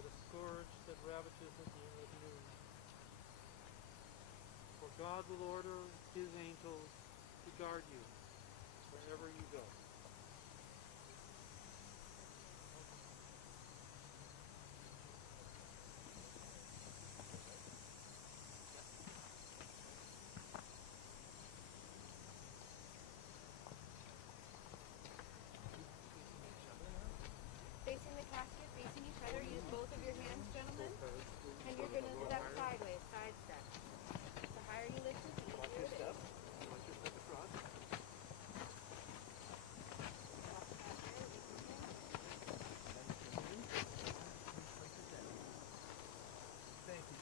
by the scourge that ravages at the at noon. For God will order his angels to guard you wherever you go. Facing the casket, facing each other, use both of your hands, gentlemen. And you're going to step sideways, side step. The higher you lift it, the easier it is. Watch your step across. Walk back there, release your hands. Thank you.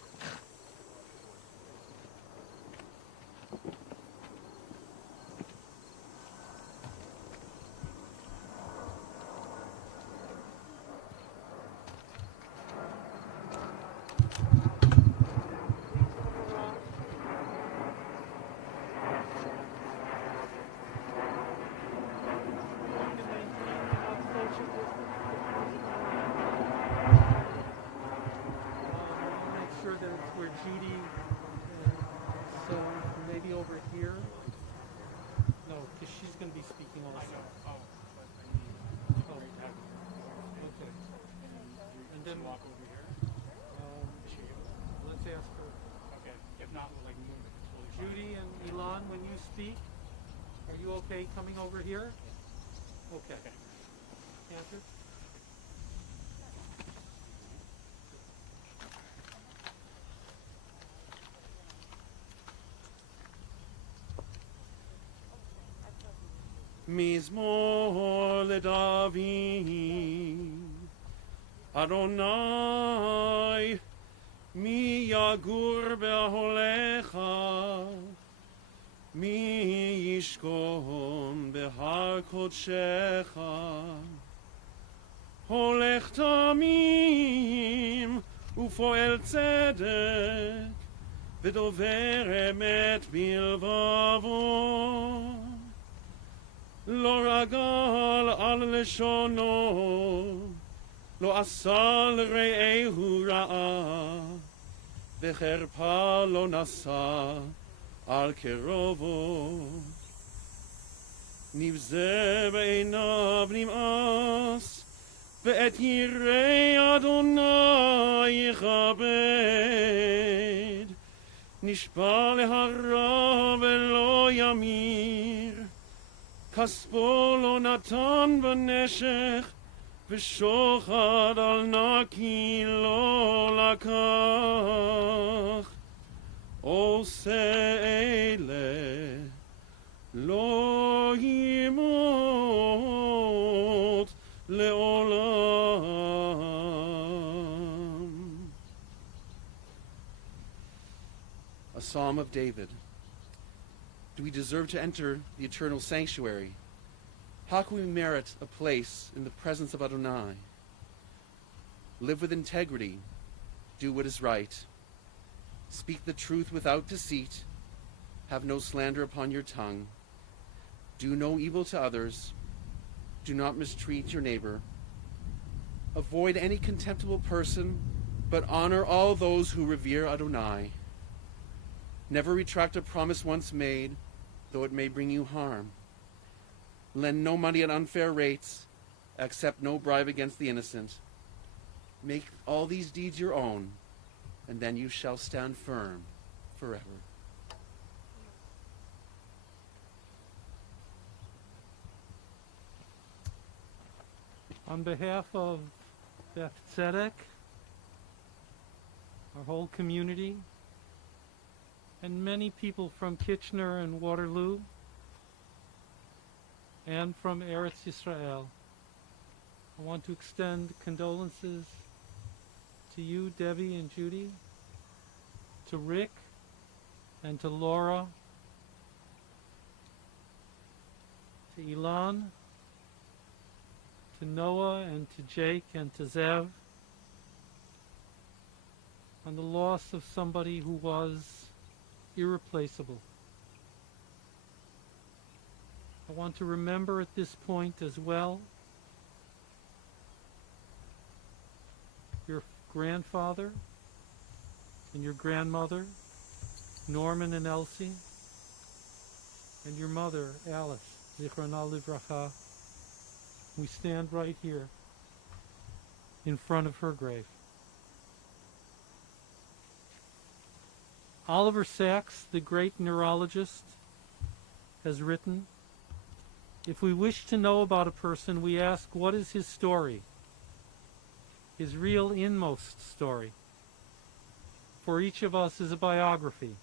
Make sure that it's where Judy, so maybe over here. No, because she's going to be speaking also. Oh, okay. And then Walk over here. let's ask her. Okay. If not, we'll like move it. It's totally fine. Judy and Elon, when you speak, are you okay coming over here? Okay. Andrew? מזמור לדוד, אדוני, מי יגור באוהליך, מי ישכון בהר קודשך, הולך תמים ופועל צדק, ודובר אמת בלבבו. לא רגל על לשונו, לא עשה לרעהו רעה, וחרפה לא נשא על קרובו. נבזה בעיניו נמאס, ואת יראי אדוני יכבד. נשבע להרע ולא ימיר, כספו לא נתן בנשך, ושוחד על נקי לא לקח. עושה אלה לא ימות לעולם. A Psalm of David. Do we deserve to enter the eternal sanctuary? How can we merit a place in the presence of Adonai? Live with integrity. Do what is right. Speak the truth without deceit. Have no slander upon your tongue. Do no evil to others. Do not mistreat your neighbor. Avoid any contemptible person, but honor all those who revere Adonai. Never retract a promise once made, though it may bring you harm. Lend no money at unfair rates. Accept no bribe against the innocent. Make all these deeds your own, and then you shall stand firm forever. On behalf of Beth Tzedek, our whole community, and many people from Kitchener and Waterloo, and from Eretz Yisrael, I want to extend condolences to you, Debbie and Judy, to Rick, and to Laura, to Elon, to Noah, and to Jake, and to Zev, on the loss of somebody who was irreplaceable. I want to remember at this point as well your grandfather and your grandmother, Norman and Elsie, and your mother, Alice, Zichrona Livracha. We stand right here in front of her grave. Oliver Sacks, the great neurologist, has written, if we wish to know about a person, we ask, what is his story? His real inmost story. For each of us is a biography.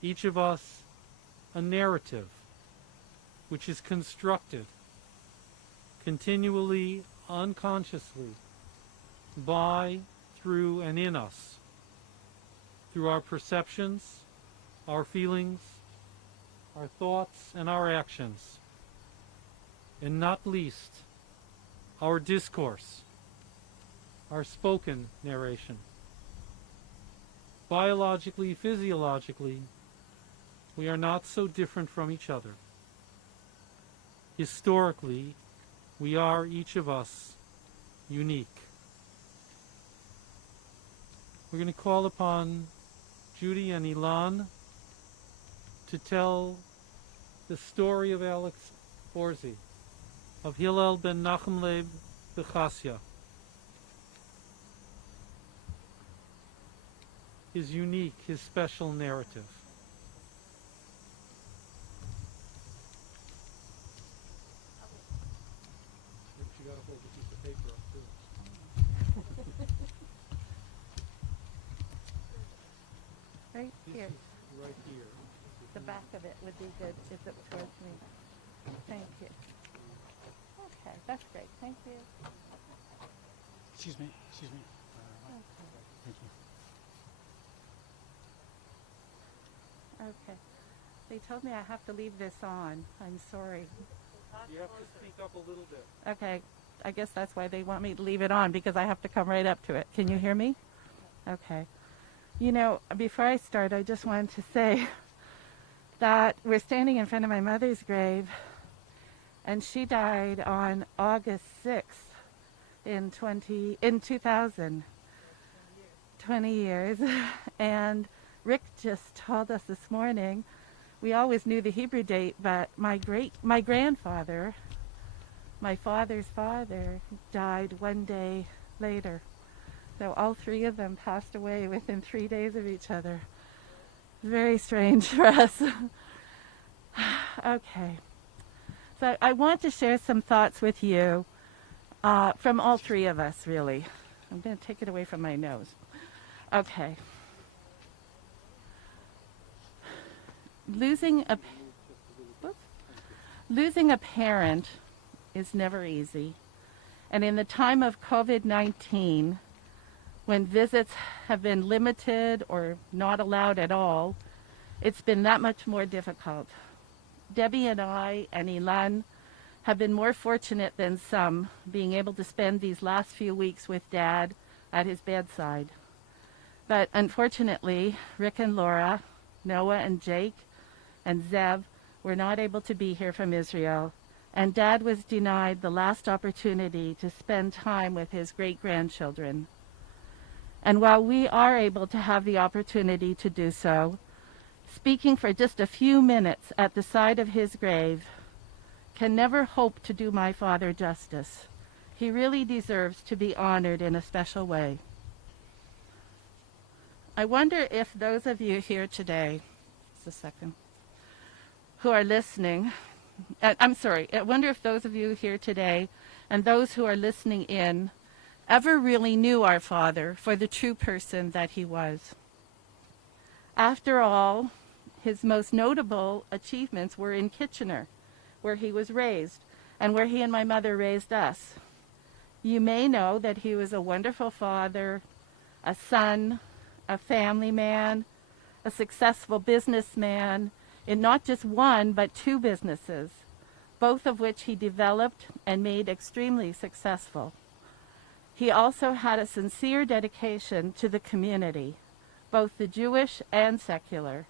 Each of us a narrative, which is constructed continually, unconsciously, by, through, and in us, through our perceptions, our feelings, our thoughts, and our actions, and not least, our discourse, our spoken narration. Biologically, physiologically, we are not so different from each other. Historically, we are, each of us, unique. We're going to call upon Judy and Ilan to tell the story of Alex Orzy, of Hillel ben Nachum Leib Bechasya. His unique, his special narrative. You gotta hold a piece of paper up too. Right This here. is right here. The back of it would be good if it was towards me. Thank you. Okay, that's great. Thank you. Excuse me. Excuse me. Thank you. Okay. They told me I have to leave this on. I'm sorry. You have to speak up a little bit. Okay. I guess that's why they want me to leave it on, because I have to come right up to it. Can you hear me? Okay. You know, before I start, I just wanted to say that we're standing in front of my mother's grave, and she died on August 6th in 2000. 20 years. And Rick just told us this morning, we always knew the Hebrew date, but my grandfather, my father's father, died one day later. So all three of them passed away within 3 days of each other. Very strange for us. Okay. So I want to share some thoughts with you from all three of us, really. I'm going to take it away from my nose. Okay. Losing a parent is never easy. And in the time of COVID-19, when visits have been limited or not allowed at all, it's been that much more difficult. Debbie and I and Ilan have been more fortunate than some, being able to spend these last few weeks with Dad at his bedside. But unfortunately, Rick and Laura, Noah and Jake, and Zev were not able to be here from Israel, and Dad was denied the last opportunity to spend time with his great-grandchildren. And while we are able to have the opportunity to do so, speaking for just a few minutes at the side of his grave can never hope to do my father justice. He really deserves to be honored in a special way. I wonder if those of you here today, just a second, who are listening, I wonder if those of you here today and those who are listening in ever really knew our father for the true person that he was. After all, his most notable achievements were in Kitchener, where he was raised, and where he and my mother raised us. You may know that he was a wonderful father, a son, a family man, a successful businessman in not just one but two businesses, both of which he developed and made extremely successful. He also had a sincere dedication to the community, both the Jewish and secular,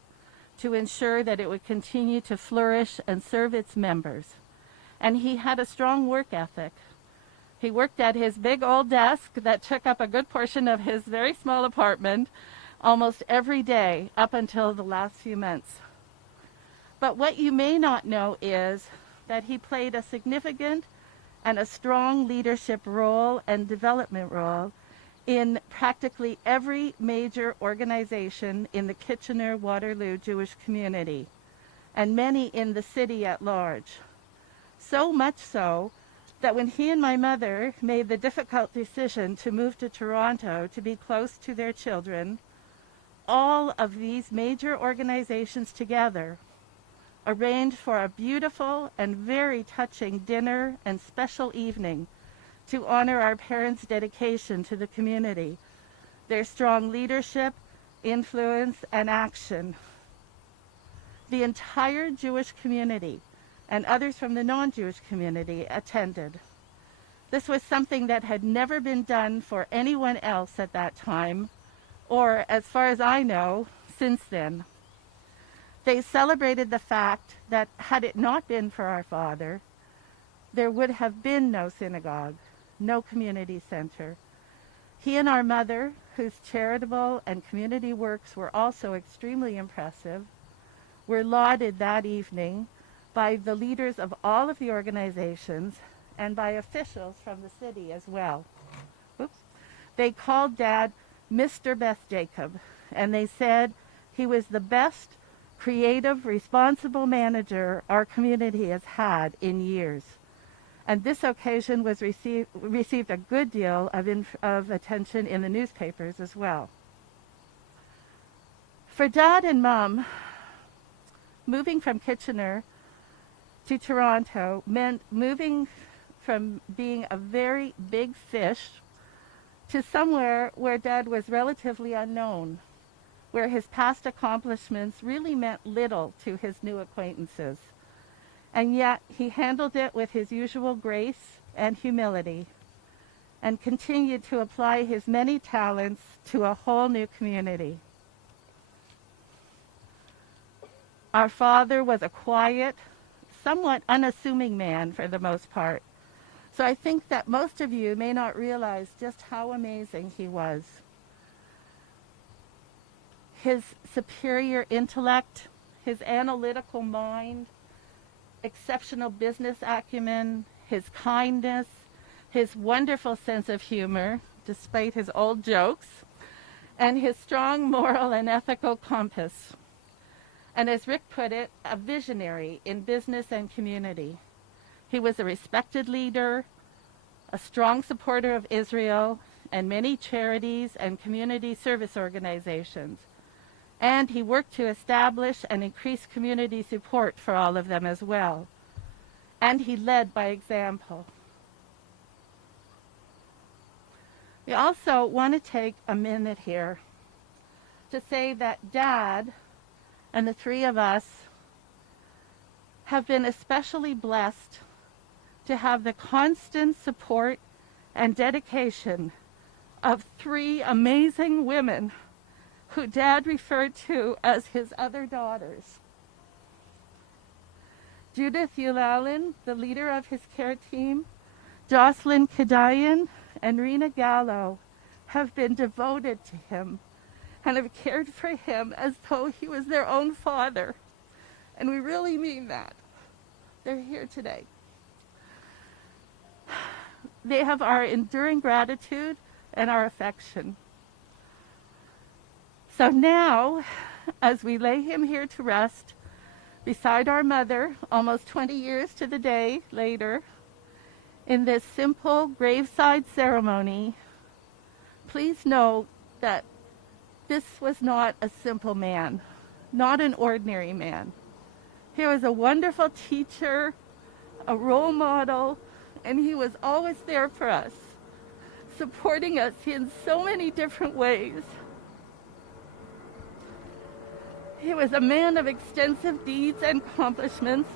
to ensure that it would continue to flourish and serve its members. And he had a strong work ethic. He worked at his big old desk that took up a good portion of his very small apartment almost every day up until the last few months. But what you may not know is that he played a significant and a strong leadership role and development role in practically every major organization in the Kitchener-Waterloo Jewish community, and many in the city at large. So much so that when he and my mother made the difficult decision to move to Toronto to be close to their children, all of these major organizations together arranged for a beautiful and very touching dinner and special evening to honor our parents' dedication to the community, their strong leadership, influence, and action. The entire Jewish community and others from the non-Jewish community attended. This was something that had never been done for anyone else at that time, or, as far as I know, since then. They celebrated the fact that had it not been for our father, there would have been no synagogue, no community center. He and our mother, whose charitable and community works were also extremely impressive, were lauded that evening by the leaders of all of the organizations and by officials from the city as well. Oops. They called Dad Mr. Beth Jacob, and they said he was the best, creative, responsible manager our community has had in years. And this occasion was received a good deal of attention in the newspapers as well. For Dad and Mom, moving from Kitchener to Toronto meant moving from being a very big fish to somewhere where Dad was relatively unknown, where his past accomplishments really meant little to his new acquaintances. And yet he handled it with his usual grace and humility and continued to apply his many talents to a whole new community. Our father was a quiet, somewhat unassuming man for the most part. So I think that most of you may not realize just how amazing he was. His superior intellect, his analytical mind, exceptional business acumen, his kindness, his wonderful sense of humor, despite his old jokes, and his strong moral and ethical compass. And as Rick put it, a visionary in business and community. He was a respected leader, a strong supporter of Israel and many charities and community service organizations. And he worked to establish and increase community support for all of them as well. And he led by example. We also want to take a minute here to say that Dad and the three of us have been especially blessed to have the constant support and dedication of three amazing women who Dad referred to as his other daughters. Judith Eulalin, the leader of his care team, Jocelyn Kadayan, and Rena Gallo have been devoted to him and have cared for him as though he was their own father. And we really mean that. They're here today. They have our enduring gratitude and our affection. So now, as we lay him here to rest beside our mother, almost 20 years to the day later, in this simple graveside ceremony, please know that this was not a simple man, not an ordinary man. He was a wonderful teacher, a role model, and he was always there for us, supporting us in so many different ways. He was a man of extensive deeds and accomplishments.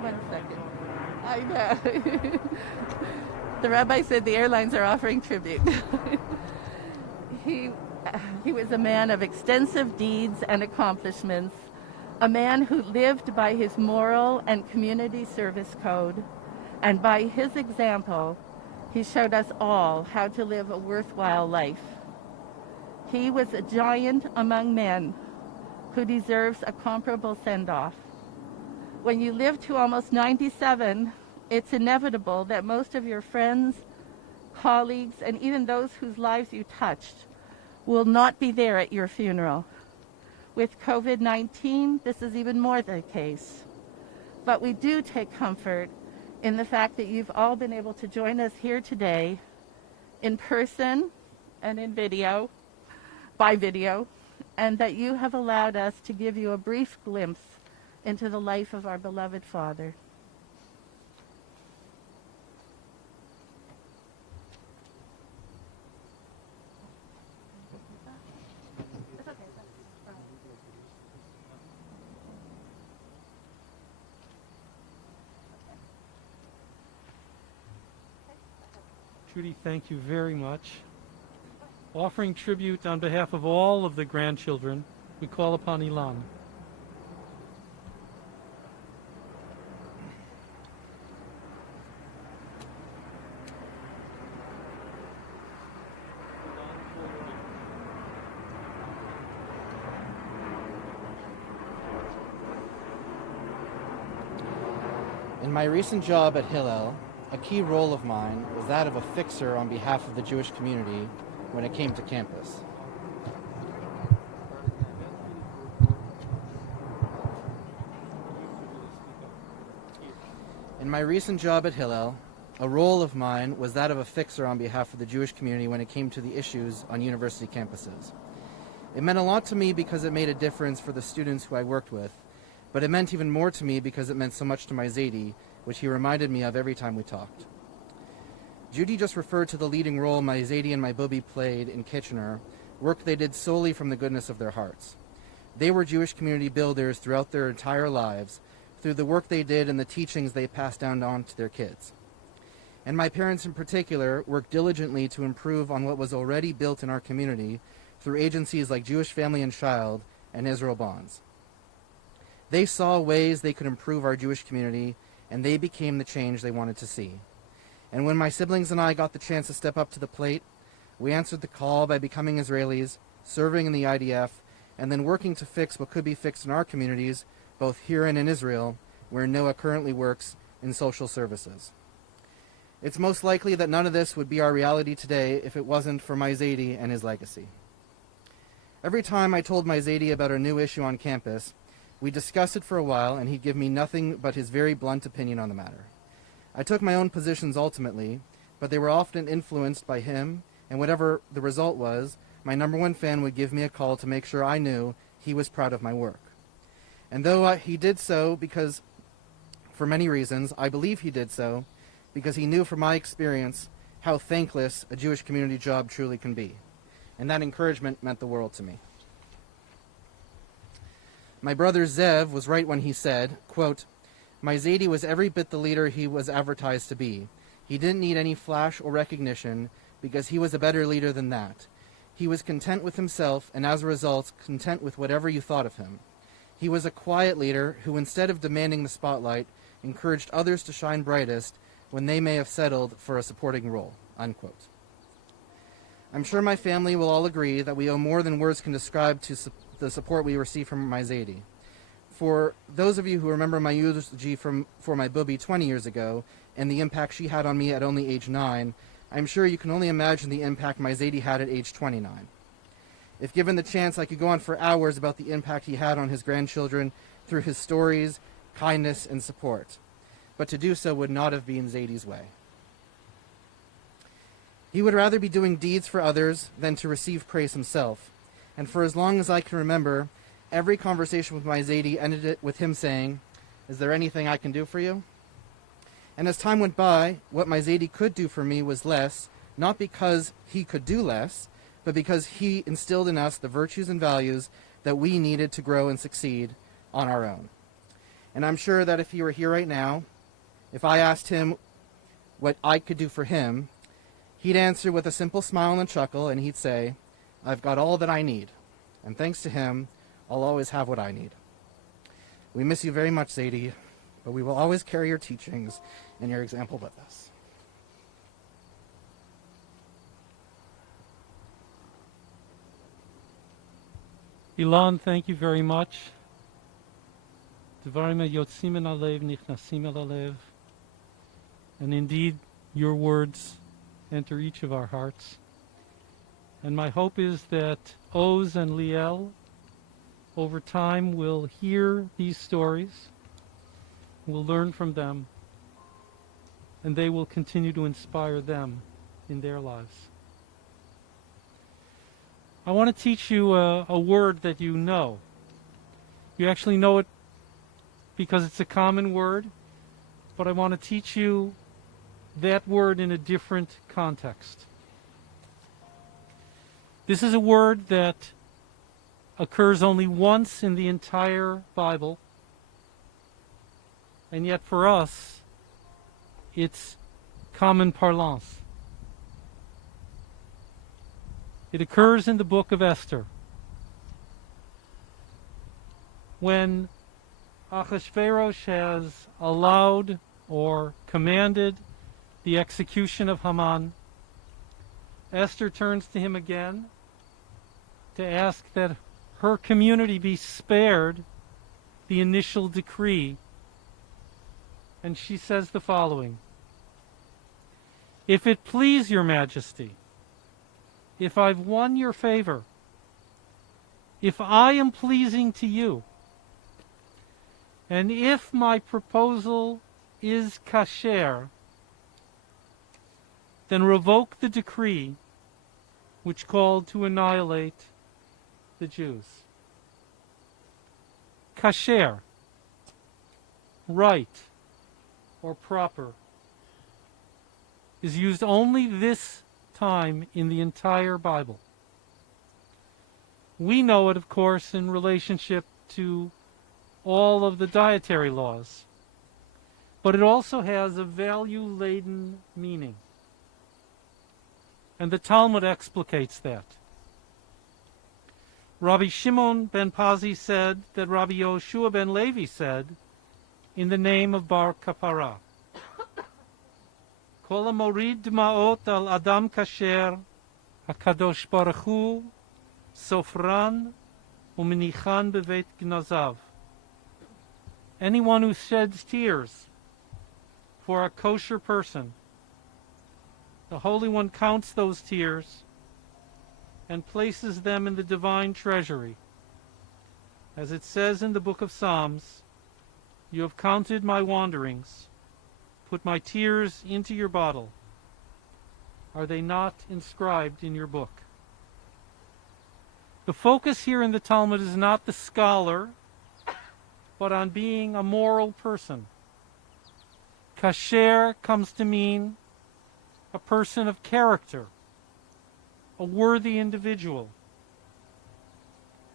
One second. I know. The rabbi said the airlines are offering tribute. He was a man of extensive deeds and accomplishments, a man who lived by his moral and community service code, and by his example, he showed us all how to live a worthwhile life. He was a giant among men who deserves a comparable send-off. When you live to almost 97, it's inevitable that most of your friends, colleagues, and even those whose lives you touched will not be there at your funeral. With COVID-19, this is even more the case. But we do take comfort in the fact that you've all been able to join us here today in person and in video, by video, and that you have allowed us to give you a brief glimpse into the life of our beloved father. Judy, thank you very much. Offering tribute on behalf of all of the grandchildren, we call upon Ilan. In my recent job at Hillel, a key role of mine was that of a fixer on behalf of the Jewish community when it came to campus. In my recent job at Hillel, a role of mine was that of a fixer on behalf of the Jewish community when it came to the issues on university campuses. It meant a lot to me because it made a difference for the students who I worked with, but it meant even more to me because it meant so much to my Zaidi, which he reminded me of every time we talked. Judy just referred to the leading role my Zaidi and my Bubi played in Kitchener, work they did solely from the goodness of their hearts. They were Jewish community builders throughout their entire lives, through the work they did and the teachings they passed down on to their kids. And my parents in particular worked diligently to improve on what was already built in our community through agencies like Jewish Family and Child and Israel Bonds. They saw ways they could improve our Jewish community, and they became the change they wanted to see. And when my siblings and I got the chance to step up to the plate, we answered the call by becoming Israelis, serving in the IDF, and then working to fix what could be fixed in our communities, both here and in Israel, where Noah currently works in social services. It's most likely that none of this would be our reality today if it wasn't for my Zaidi and his legacy. Every time I told my Zaidi about a new issue on campus, we discussed it for a while, and he'd give me nothing but his very blunt opinion on the matter. I took my own positions ultimately, but they were often influenced by him, and whatever the result was, my number one fan would give me a call to make sure I knew he was proud of my work. And though he did so because, for many reasons, I believe he did so because he knew from my experience how thankless a Jewish community job truly can be. And that encouragement meant the world to me. My brother Zev was right when he said, quote, "My Zaidi was every bit the leader he was advertised to be. He didn't need any flash or recognition because he was a better leader than that. He was content with himself and as a result, content with whatever you thought of him. He was a quiet leader who, instead of demanding the spotlight, encouraged others to shine brightest when they may have settled for a supporting role," unquote. I'm sure my family will all agree that we owe more than words can describe to the support we receive from my Zaidi. For those of you who remember my eulogy for my Bubi 20 years ago and the impact she had on me at only age 9, I'm sure you can only imagine the impact my Zaidi had at age 29. If given the chance, I could go on for hours about the impact he had on his grandchildren through his stories, kindness, and support. But to do so would not have been Zaidi's way. He would rather be doing deeds for others than to receive praise himself. And for as long as I can remember, every conversation with my Zaidi ended it with him saying, "Is there anything I can do for you?" And as time went by, what my Zaidi could do for me was less, not because he could do less, but because he instilled in us the virtues and values that we needed to grow and succeed on our own. And I'm sure that if he were here right now, if I asked him what I could do for him, he'd answer with a simple smile and chuckle, and he'd say, "I've got all that I need. And thanks to him, I'll always have what I need." We miss you very much, Zadie, but we will always carry your teachings and your example with us. Ilan, thank you very much. Dvarim yotzim min halev, nichnasim el halev. And indeed, your words enter each of our hearts. And my hope is that Oz and Liel, over time, will hear these stories, will learn from them, and they will continue to inspire them in their lives. I want to teach you a word that you know. You actually know it because it's a common word, but I want to teach you that word in a different context. This is a word that occurs only once in the entire Bible, and yet for us, it's common parlance. It occurs in the book of Esther. When Ahasuerus has allowed or commanded the execution of Haman, Esther turns to him again to ask that her community be spared the initial decree. And she says the following: "If it please your majesty, if I've won your favor, if I am pleasing to you, and if my proposal is kasher, then revoke the decree which called to annihilate the Jews." Kasher, right or proper, is used only this time in the entire Bible. We know it, of course, in relationship to all of the dietary laws, but it also has a value-laden meaning. And the Talmud explicates that. Rabbi Shimon ben Pazi said that Rabbi Yoshua ben Levi said, in the name of Bar Kapara, "Kol hamorid dma'ot al adam kasher, HaKadosh Baruch Hu sofran u'menichan beveit gnazav." Anyone who sheds tears for a kosher person, the Holy One counts those tears and places them in the divine treasury. As it says in the book of Psalms, "You have counted my wanderings, put my tears into your bottle. Are they not inscribed in your book?" The focus here in the Talmud is not the scholar, but on being a moral person. Kasher comes to mean a person of character, a worthy individual.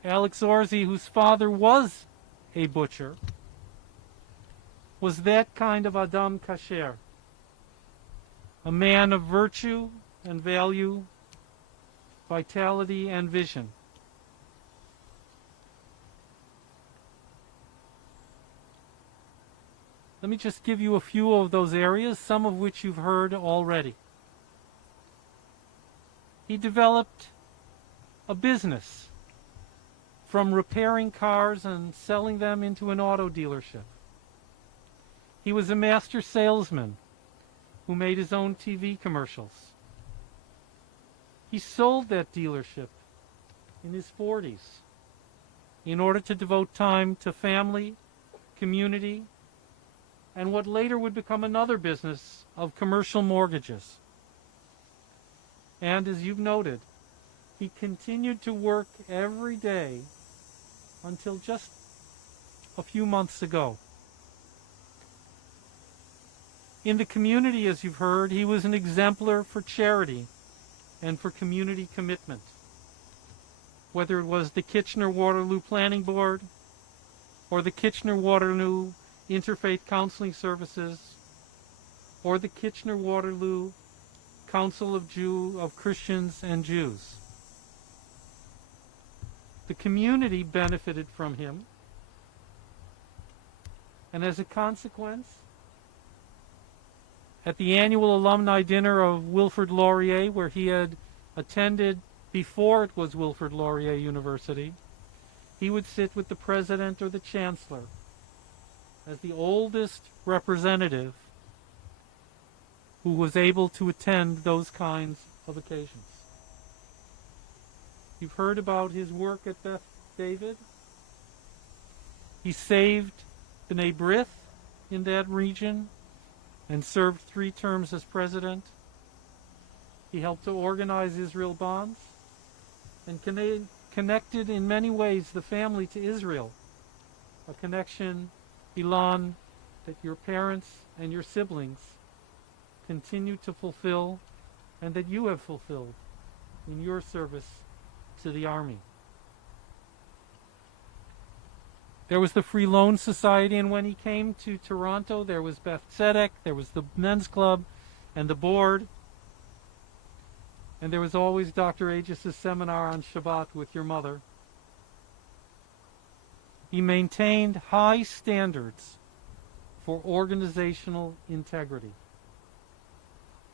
Alex Orzy, whose father was a butcher, was that kind of Adam Kasher, a man of virtue and value, vitality and vision. Let me just give you a few of those areas, some of which you've heard already. He developed a business from repairing cars and selling them into an auto dealership. He was a master salesman who made his own TV commercials. He sold that dealership in his 40s in order to devote time to family, community, and what later would become another business of commercial mortgages. And as you've noted, he continued to work every day until just a few months ago. In the community, as you've heard, he was an exemplar for charity and for community commitment. Whether it was the Kitchener-Waterloo Planning Board or the Kitchener-Waterloo Interfaith Counseling Services or the Kitchener-Waterloo Council of Christians and Jews. The community benefited from him, and as a consequence, at the annual alumni dinner of Wilfrid Laurier, where he had attended before it was Wilfrid Laurier University, he would sit with the president or the chancellor as the oldest representative who was able to attend those kinds of occasions. You've heard about his work at Beth David. He saved B'nai B'rith in that region and served 3 terms as president. He helped to organize Israel Bonds and connected in many ways the family to Israel, a connection, Ilan, that your parents and your siblings continue to fulfill and that you have fulfilled in your service to the Army. There was the Free Loan Society, and when he came to Toronto, there was Beth Tzedek, there was the Men's Club and the board, and there was always Dr. Aegis' seminar on Shabbat with your mother. He maintained high standards for organizational integrity,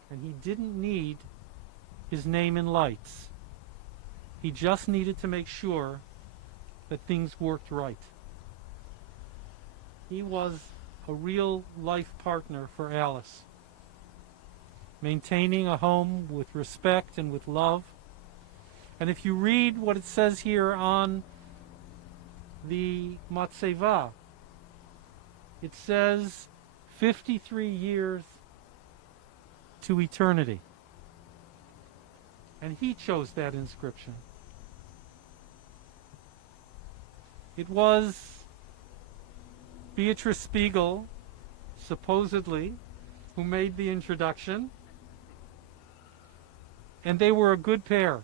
and he didn't need his name in lights. He just needed to make sure that things worked right. He was a real life partner for Alice, maintaining a home with respect and with love. And if you read what it says here on the Matzeva, it says 53 years to eternity. And he chose that inscription. It was Beatrice Spiegel, supposedly, who made the introduction. And they were a good pair,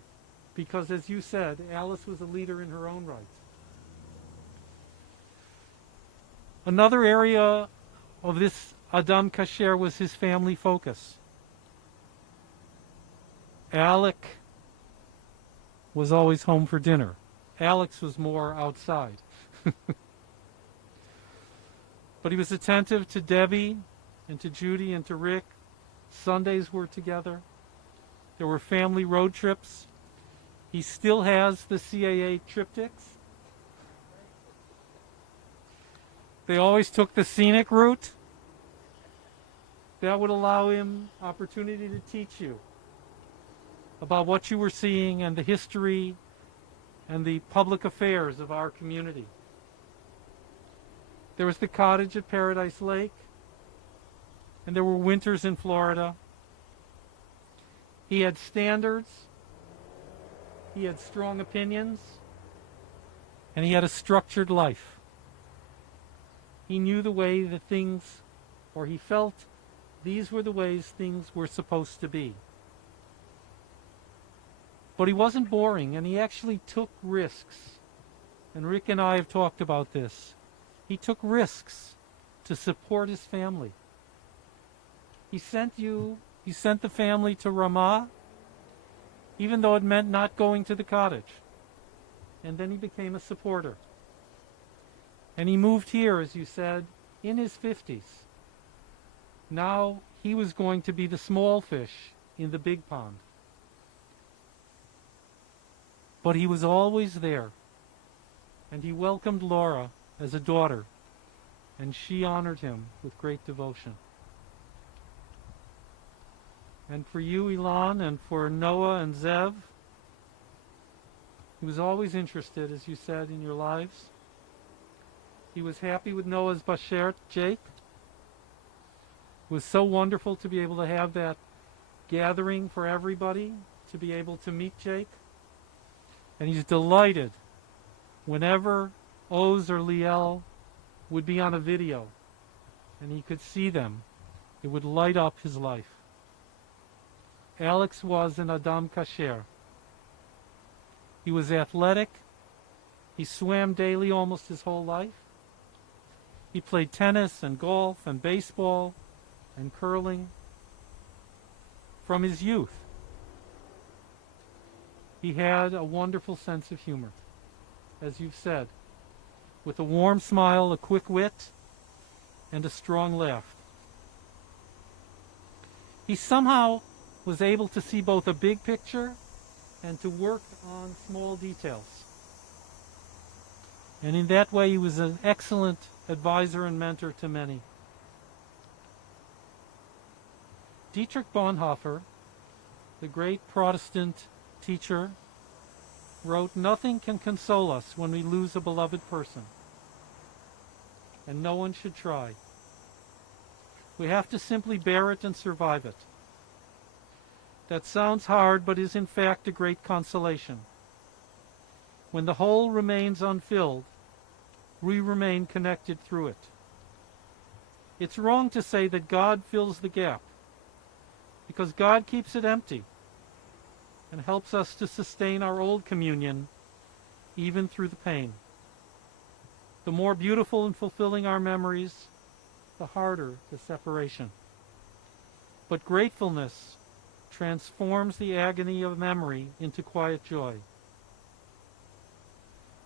because as you said, Alice was a leader in her own right. Another area of this Adam Kasher was his family focus. Alec was always home for dinner. Alex was more outside. But he was attentive to Debbie and to Judy and to Rick. Sundays were together. There were family road trips. He still has the CAA triptychs. They always took the scenic route. That would allow him opportunity to teach you about what you were seeing and the history and the public affairs of our community. There was the cottage at Paradise Lake, and there were winters in Florida. He had standards, he had strong opinions, and he had a structured life. He knew the way that things, or he felt these were the ways things were supposed to be. But he wasn't boring, and he actually took risks. And Rick and I have talked about this. He took risks to support his family. He sent the family to Ramah, even though it meant not going to the cottage. And then he became a supporter. And he moved here, as you said, in his 50s. Now he was going to be the small fish in the big pond. But he was always there. And he welcomed Laura as a daughter, and she honored him with great devotion. And for you, Ilan, and for Noah and Zev, he was always interested, as you said, in your lives. He was happy with Noah's Basher, Jake. It was so wonderful to be able to have that gathering for everybody, to be able to meet Jake. And he's delighted whenever Oz or Liel would be on a video and he could see them. It would light up his life. Alex was an Adam Kasher. He was athletic. He swam daily almost his whole life. He played tennis and golf and baseball. and curling from his youth. He had a wonderful sense of humor, as you've said, with a warm smile, a quick wit, and a strong laugh. He somehow was able to see both a big picture and to work on small details. And in that way, he was an excellent advisor and mentor to many. Dietrich Bonhoeffer, the great Protestant teacher, wrote, "Nothing can console us when we lose a beloved person, and no one should try. We have to simply bear it and survive it." That sounds hard, but is in fact a great consolation. When the hole remains unfilled, we remain connected through it. It's wrong to say that God fills the gap, because God keeps it empty and helps us to sustain our old communion even through the pain. The more beautiful and fulfilling our memories, the harder the separation. But gratefulness transforms the agony of memory into quiet joy.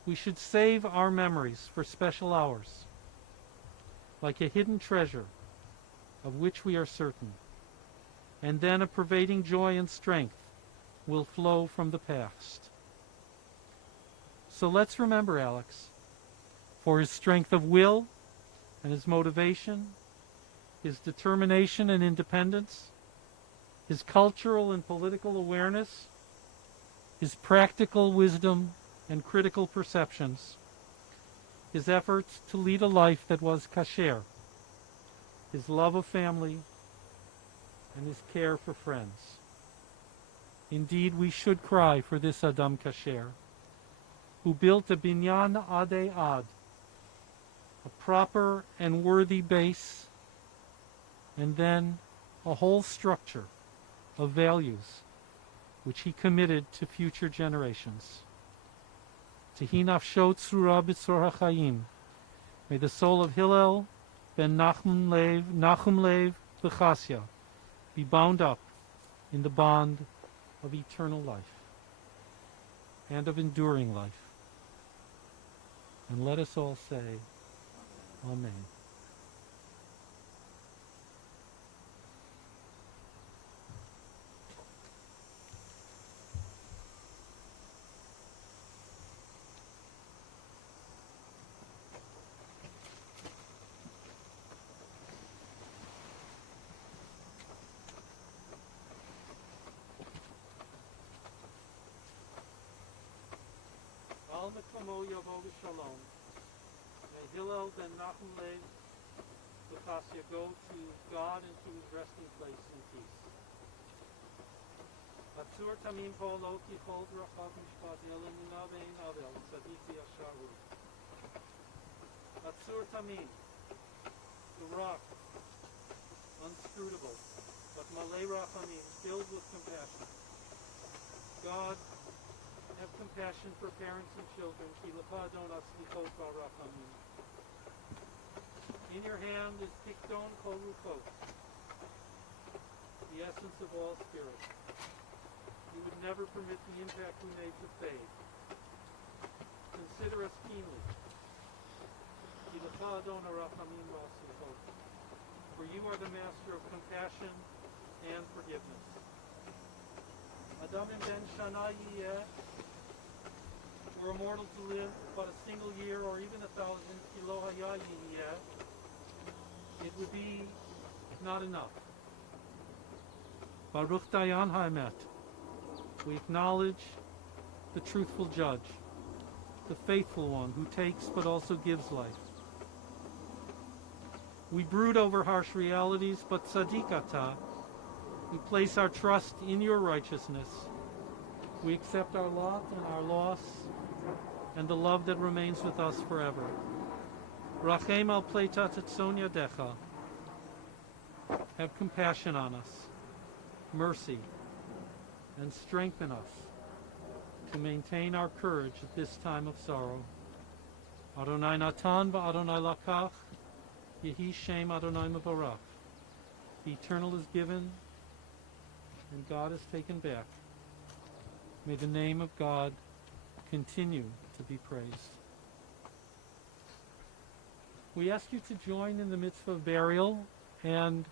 We should save our memories for special hours, like a hidden treasure of which we are certain, and then a pervading joy and strength will flow from the past. So let's remember Alex for his strength of will and his motivation, his determination and independence, his cultural and political awareness, his practical wisdom and critical perceptions, his efforts to lead a life that was kasher, his love of family, and his care for friends. Indeed, we should cry for this Adam Kasher, who built a binyan adei ad, a proper and worthy base, and then a whole structure of values which he committed to future generations. Tehi nafsho tzrura b'tzor hachayim. May the soul of Hillel ben Nachum Lev B'chasya be bound up in the bond of eternal life and of enduring life. And let us all say, Amen. Al Mekomo Yavo Shalom. May Hillel ben Nachum Lev B'chasya go to God and to his resting place in peace. Atzur Tamim Polo Kichol Rachav Mishpat Yelemuna Vein Avel Tzadik Yasharu. Atzur Tamim, the rock, unscrutable, but Malay Rachamim, filled with compassion. God, have compassion for parents and children. Ki lecha Adon aslichot v'rachamim. In your hand is Tikdon Kol Ruchot, the essence of all spirits. You would never permit the impact we made to fade. Consider us keenly. Ki lecha Adon harachamim v'aslichot. For you are the master of compassion and forgiveness. Adam ben Shana yiyeh, were a mortal to live but a single year or even 1,000, kilo haya yiyeh, it would be not enough. Baruch Dayan Haemet, we acknowledge the truthful judge, the faithful one who takes but also gives life. We brood over harsh realities, but tzadikata, we place our trust in your righteousness. We accept our lot and our loss and the love that remains with us forever. Rachem al pleta tetzon yadecha. Have compassion on us, mercy, and strengthen us to maintain our courage at this time of sorrow. Adonai Natan v'Adonai Lakach, Yehi Shem Adonai Mevorach. The eternal is given, and God is taken back. May the name of God continue to be praised. We ask you to join in the mitzvah of burial, and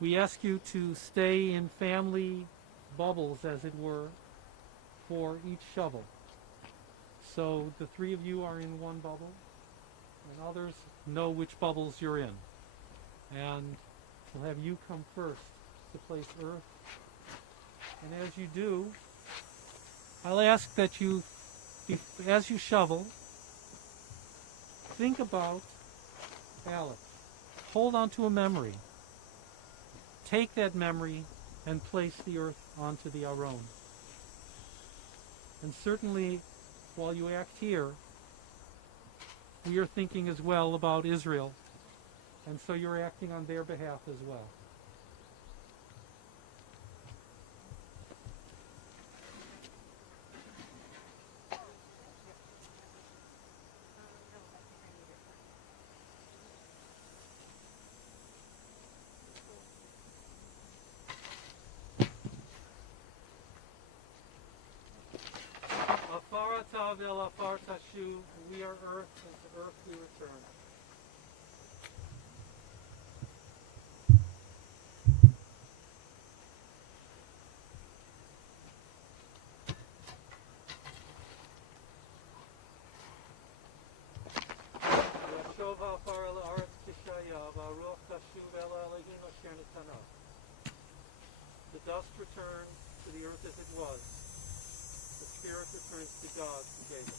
we ask you to stay in family bubbles, as it were, for each shovel. So the three of you are in one bubble, and others know which bubbles you're in. And we'll have you come first to place earth. And as you do, I'll ask that you, as you shovel, think about Alex. Hold on to a memory. Take that memory and place the earth onto the Aron. And certainly, while you act here, we are thinking as well about Israel. And so you're acting on their behalf as well. Afarata vel afartashu, we are earth, and to earth we return. Yashov ha'afar el haaretz kishaya, v'aruach tashuv el Elohim asher nitana. The dust returns to the earth as it was. The spirit returns to God who gave it.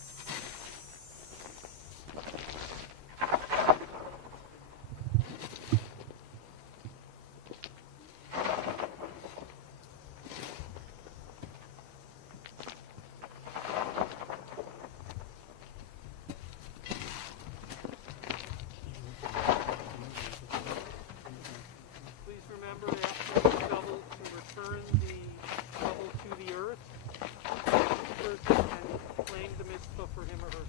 Please remember after the shovel to return the shovel to the earth and claim the mitzvah for him or herself.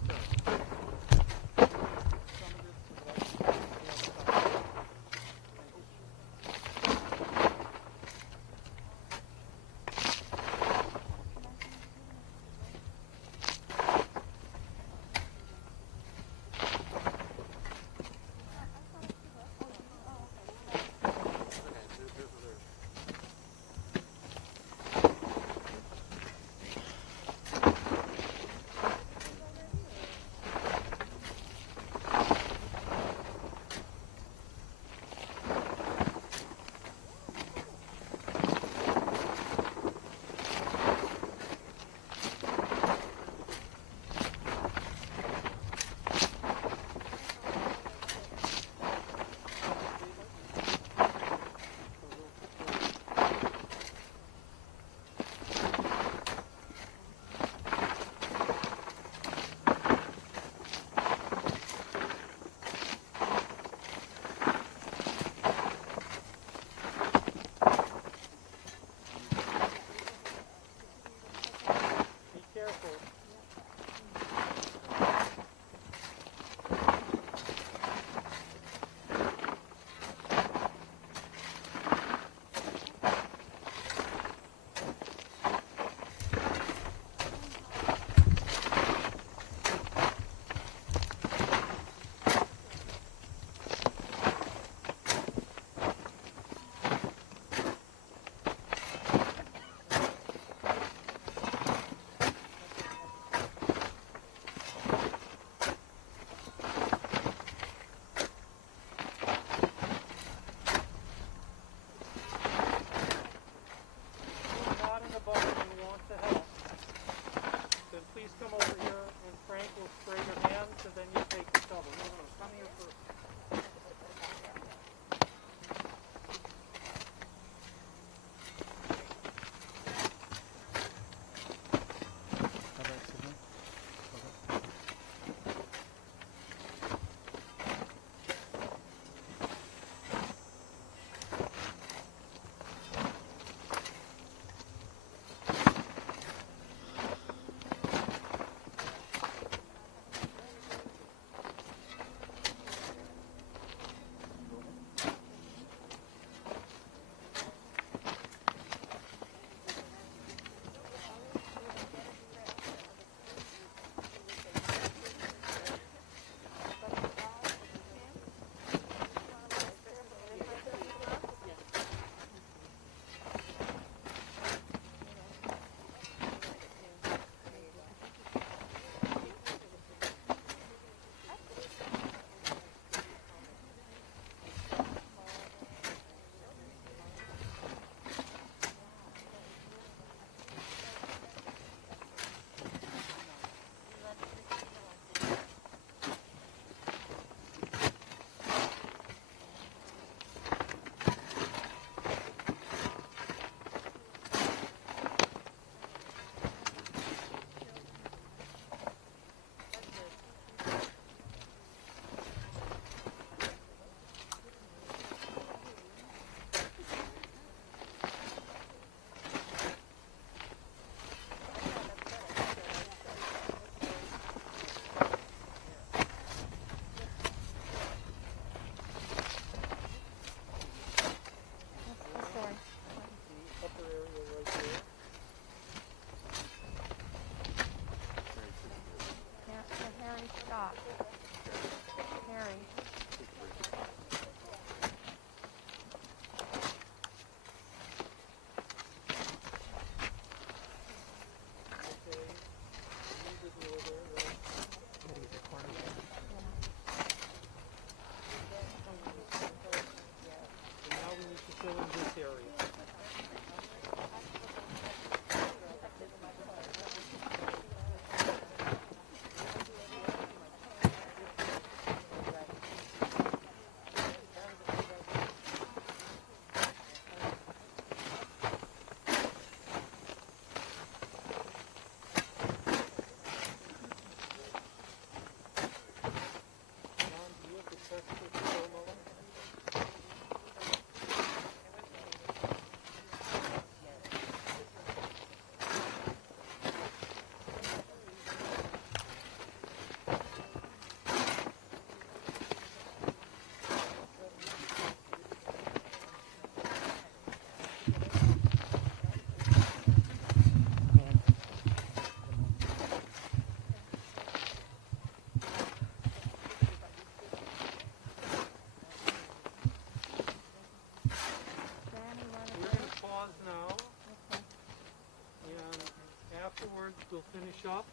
afterwards we'll finish up,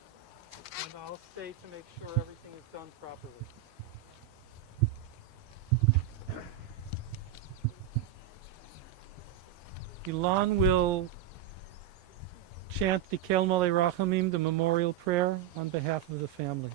and I'll stay to make sure everything is done properly. Ilan will chant the Kel Malei Rachamim, the memorial prayer, on behalf of the family.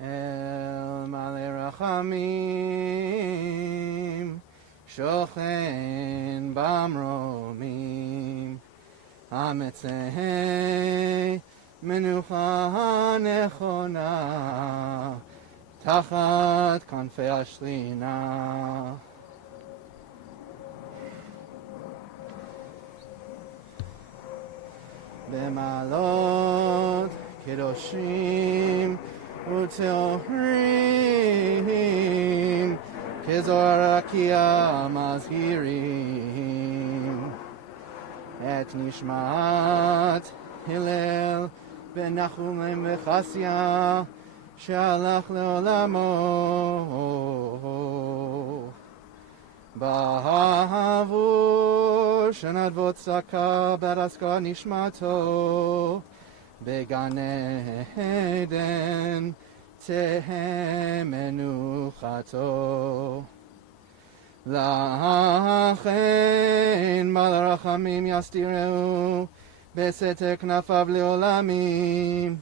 El Malei Rachamim, Shochen Bamromim, Ametzei Menucha Nechona, Tachat Kanfei Ashlina. Bemalot Kedoshim Uteorim Kezor Rakia Mazhirim Et Nishmat Hillel Ben Nachum Vechasya Shalach Leolamo Bahavur Shenadvot Tzaka Baraska Nishmato Began Eden Tehem Menuchato Lachen Malarachamim Yastireu Besetek Nafav Leolamim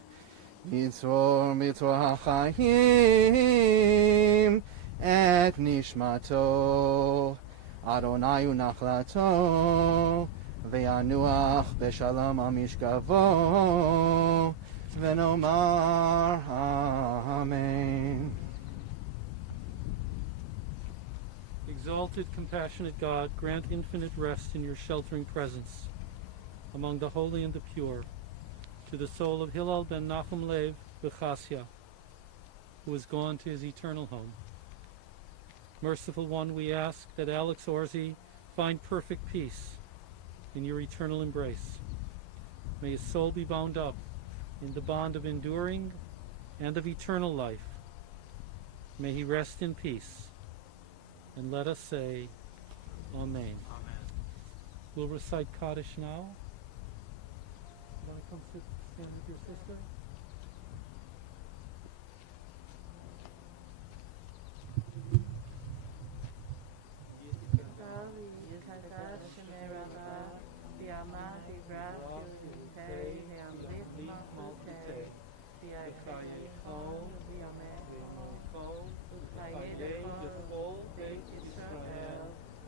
Yitzror Mitzror HaChayim Et Nishmato Adonai Unachlato Ve'anuach Beshalom Al Mishkavo Ve'nomar Amen. Exalted, compassionate God, grant infinite rest in your sheltering presence among the holy and the pure to the soul of Hillel ben Nachum Lev Bechasya, who is gone to his eternal home. Merciful One, we ask that Alex Orzy find perfect peace in your eternal embrace. May his soul be bound up in the bond of enduring and of eternal life. May he rest in peace. And let us say, Amen. Amen. We'll recite Kaddish now. You want to come sit, stand with your sister?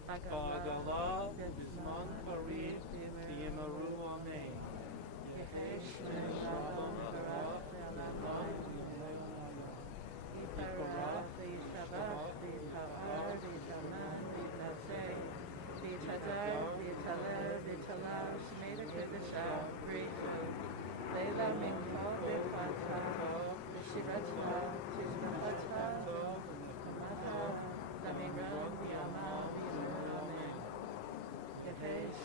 Ba'adallah, Bizman Barid, V'yemaru Amen. Yehesh Shalom Barak, V'yamarai, Yiparach, V'yishabach, V'yitahar, V'yitaman, V'yitnaseh, V'yitadar, V'yitaler, V'yitalar, Shemeda Kedeshah, Breitah, Leila Minkol, V'yifata, V'shivata, Tishmachata, V'yamata, Lamiran, V'yamah,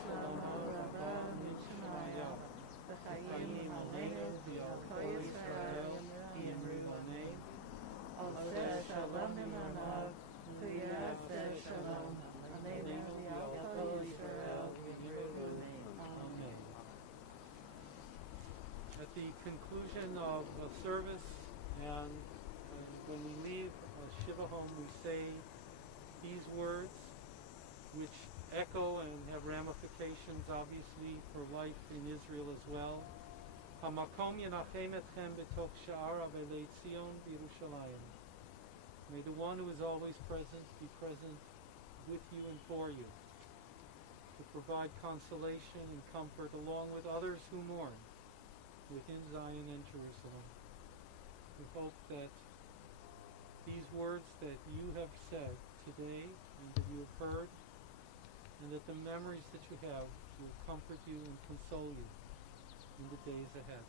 Shalom Rabba Mishmaya B'chayim Aleinu V'Yakol Yisrael Yimru Amen Oseh Shalom Imanav V'Yaseh Shalom Aleinu V'Yakol Yisrael Yimru Amen. At the conclusion of the service and when we leave a Shiva home, we say these words which echo and have ramifications, obviously, for life in Israel as well. Hamakom yenachem etchem betoch sha'ar avelei Tzion b'Yerushalayim. May the one who is always present be present with you and for you, to provide consolation and comfort along with others who mourn within Zion and Jerusalem. We hope that these words that you have said today and that you have heard, and that the memories that you have will comfort you and console you in the days ahead.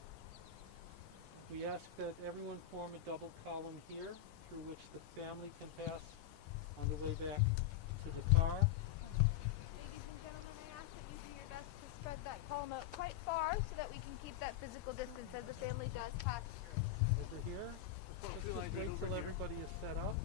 We ask that everyone form a double column here through which the family can pass on the way back to the car. Ladies and gentlemen, I ask that you do your best to spread that column out quite far so that we can keep that physical distance as the family does pass through. Over here. Just wait till everybody is set up.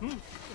Hmm.